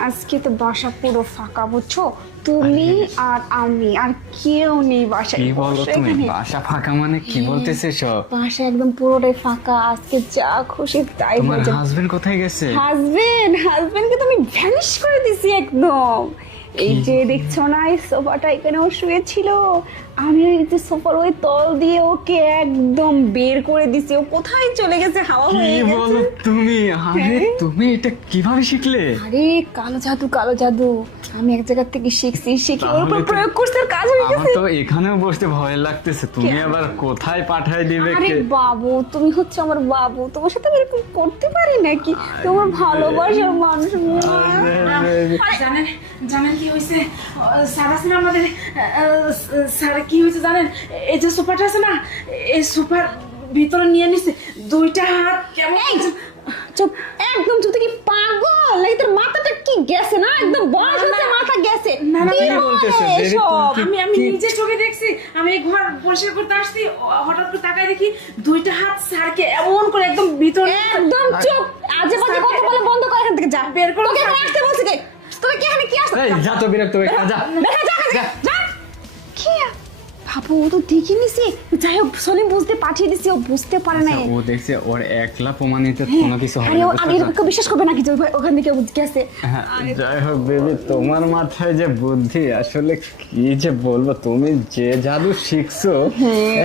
আজকে তো বাসা পুরো ফাঁকা, বুঝছো? তুমি আর আমি, আর কেউ নেই বাসায়। কি বলো তুমি? বাসা ফাঁকা মানে কি বলতেছে সব? বাসা একদম পুরোটাই ফাঁকা। আজকে যা খুশি তাই তোমার হয়েছে। হাজবেন্ড কোথায় গেছে? হাজবেন্ডকে তো আমি ভ্যানিশ করে দিছি একদম। এই যে দেখছো না, এই সোফাটা এখানেও শুয়েছিল, আমি ওই যে সোফার ওই তল দিয়ে ওকে একদম বের করে দিছি। ও কোথায় চলে গেছে, হাওয়া হয়ে কি গেছে। বলো তুমি? আরে তুমি এটা কিভাবে শিখলে? আরে কালো জাদু, কালো জাদু আমি এক জায়গা থেকে শিখছি, শিখে ওর উপর তাহলে তো- প্রয়োগ করতে কাজ হয়ে আমার গেছে। তো এখানেও বসতে ভয় লাগতেছে, তুমি আবার কোথায় পাঠাই দিবে আরে কে? বাবু, তুমি হচ্ছে আমার বাবু, তোমার সাথে আমি এরকম করতে পারি নাকি? তোমার ভালোবাসার মানুষ। জানেন জানেন কি হয়েছে? স্যার আছে না আমাদের, স্যার কি হয়েছে জানেন? এই যে সোফাটা আছে না, এই সোফার ভিতরে নিয়ে নিছে দুইটা হাত। কেমন চুপ, একদম চুপ। তুই কি পাগল নাকি? তোর মাথাটা কি গেছে না? একদম বয়স হচ্ছে, মাথা গেছে। না, না, কি না, বলতেছে? বলে দেরি তো এসব? কি- আমি নিজে চোখে দেখছি। আমি এই ঘর পরিষ্কার করতে আসছি, হঠাৎ করে তাকায় দেখি দুইটা হাত স্যারকে এমন করে একদম ভিতরে। একদম চুপ। আজে বাজে কথা বলে বন্ধ কর এখান থেকে, যা বের করো। তোকে এখানে আসতে বলছি কে? তোকে কি এখানে কি আসতে? এই যা তো, বিরক্ত হয়ে যা। দেখা যা, যা। কি বাবু, ও তো দেখে নিছি। যাই হোক, সলিম বুঝতে পাঠিয়ে দিছি, ও বুঝতে পারে না। আচ্ছা, ও দেখছে ওর একলা প্রমাণিত কোনো কিছু হবে আরে না, ও বুঝতে আমি পারছো? এরকম বিশ্বাস করবে নাকি যে ওখান থেকে গেছে? হ্যাঁ, যাই হোক বেবি, তোমার মাথায় যে বুদ্ধি, আসলে কি যে বলবো, তুমি যে জাদু শিখছো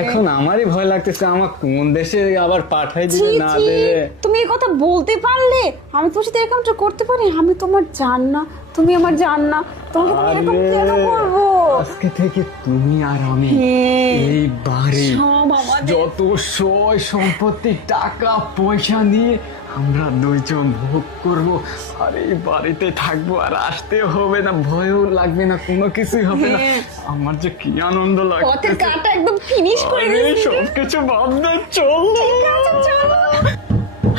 এখন আমারই ভয় লাগতেছে, আমার কোন দেশে আবার পাঠাই ছি, দিবে না ছি, দেবে। তুমি এই কথা বলতে পারলে? আমি তোমার সাথে এরকমটা করতে পারি? আমি তোমার জান না, তুমি আমার জান না, তোমার সাথে আমি এরকম কেন করবো? আজকে থেকে তুমি আর আমি হ্যাঁ। এই বাড়ি সব আমাদের। যত সয় সম্পত্তি, টাকা পয়সা নিয়ে আমরা দুইজন ভোগ করব, আর এই বাড়িতে থাকবো, আর আসতে হবে না, ভয়ও লাগবে না, কোনো কিছুই হবে না। হ্যাঁ। আমার যে কি আনন্দ পথের লাগছে। কাটা একদম ফিনিশ করে দিয়েছি। সবকিছু ভাবনা চল। চলো।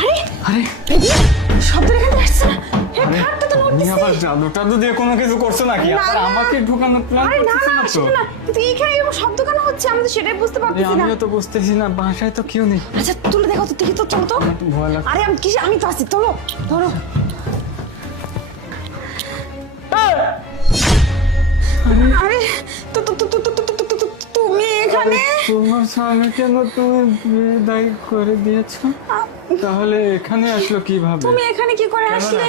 আরে আরে বেবি, শব্দ এখানে আসছে না। আরে, হাতটা তো তুমি নড়তেছে। আবার জাদু টাদু দিয়ে কোনো কিছু করছো নাকি? না, আবার না। আমাকে ঢোকানোর প্ল্যান আরে না করতেছো না, না তো? আসলে না, কিন্তু এখানে এরকম শব্দ কেন হচ্ছে? আমি তো সেটাই বুঝতে এই পারতেছি না। আমিও তো বুঝতেছি না, বাসায় তো কেউ নেই। আচ্ছা তুলে দেখো তো, দেখি তো, চলো তো। আমার তো ভয় লাগছে। আরে আমি কিসে, আমি তো আছি, ধরো ধরো। আরে তো তো তো তো তো তো তো তো তুমি এখানে? তোমার স্বামী কেন তুমি বিদায় করে দিয়েছো? তাহলে এখানে আসলো কিভাবে? তুমি এখানে কি করে আসলে?